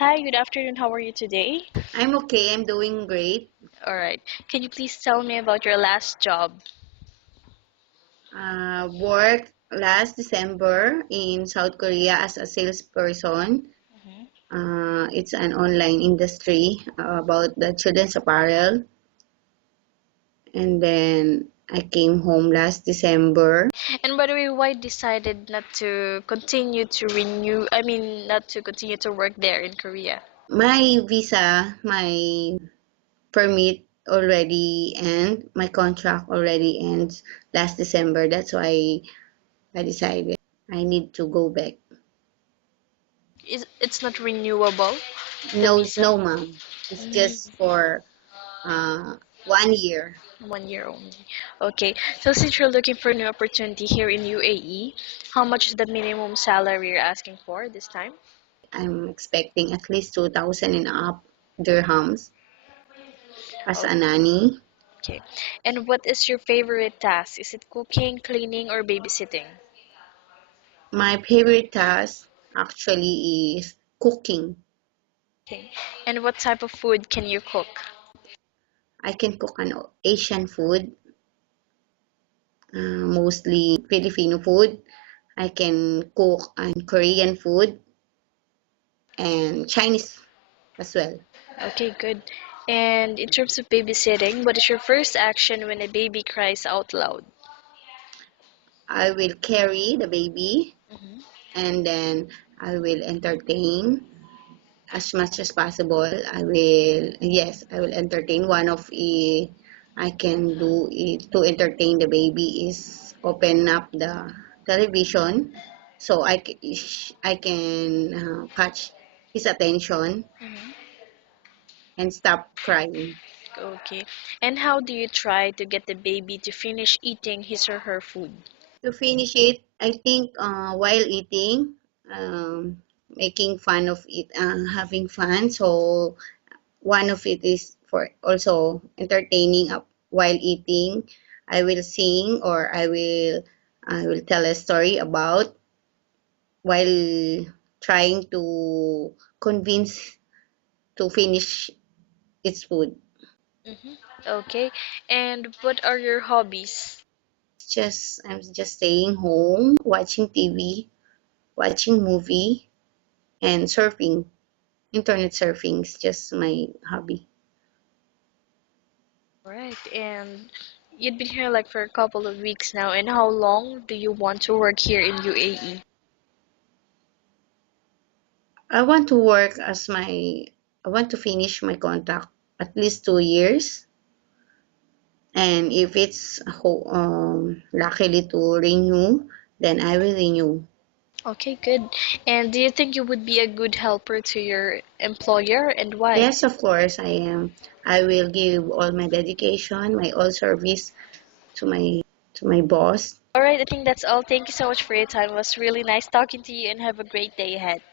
Hi, good afternoon. How are you today? I'm okay. I'm doing great. All right. Can you please tell me about your last job? Worked last December in South Korea as a salesperson. It's an online industry about the children's apparel. And then I came home last December. And by the way, why decided not to continue to renew, not to continue to work there in Korea? My permit already end. My contract already ends last December. That's why I decided I need to go back. It's not renewable, the No, visa? no, ma'am. It's just for 1 year. 1 year only. Okay. So since you're looking for a new opportunity here in UAE, how much is the minimum salary you're asking for this time? I'm expecting at least 2,000 and up dirhams as a nanny. Okay. And what is your favorite task? Is it cooking, cleaning, or babysitting? My favorite task actually is cooking. Okay. And what type of food can you cook? I can cook an Asian food, mostly Filipino food. I can cook an Korean food and Chinese as well. Okay, good. And in terms of babysitting, what is your first action when a baby cries out loud? I will carry the baby Mhm. and then I will entertain as much as possible. I will entertain. One of I can do it to entertain the baby is open up the television so I can catch his attention Mhm. and stop crying. Okay. And how do you try to get the baby to finish eating his or her food? To finish it, I think while eating, making fun of it, having fun. So one of it is for also entertaining up while eating. I will sing or I will tell a story about while trying to convince to finish its food. Hmm. Okay. And what are your hobbies? I'm just staying home, watching TV, watching movie, and surfing. Internet surfing is just my hobby. Right. And you've been here like for a couple of weeks now. And how long do you want to work here in UAE? I want to work as my I want to finish my contract at least 2 years. And if it's luckily to renew, then I will renew. Okay, good. And do you think you would be a good helper to your employer and why? Yes, of course I am. I will give all my dedication, my all service to my boss. All right, I think that's all. Thank you so much for your time. It was really nice talking to you and have a great day ahead.